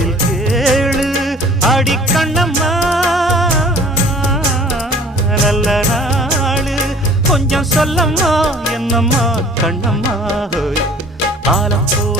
பதில் கேளு அடி கண்ணம்மா நல்ல நாளு கொஞ்சம் சொல்லம்மா என்னம்மா கண்ணம்மா ஆலம் போல